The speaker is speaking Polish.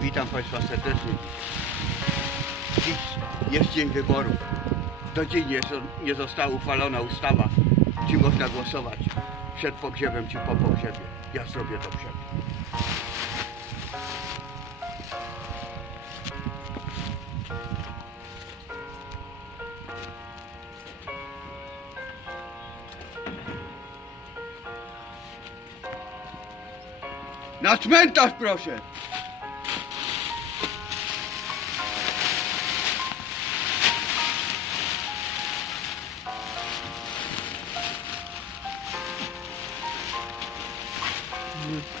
Witam Państwa serdecznie. Dziś jest dzień wyborów. Do dziś nie, so- nie została uchwalona ustawa, czy można głosować przed pogrzebem, czy po pogrzebie. Ja zrobię to przed. Na cmentarz proszę! you.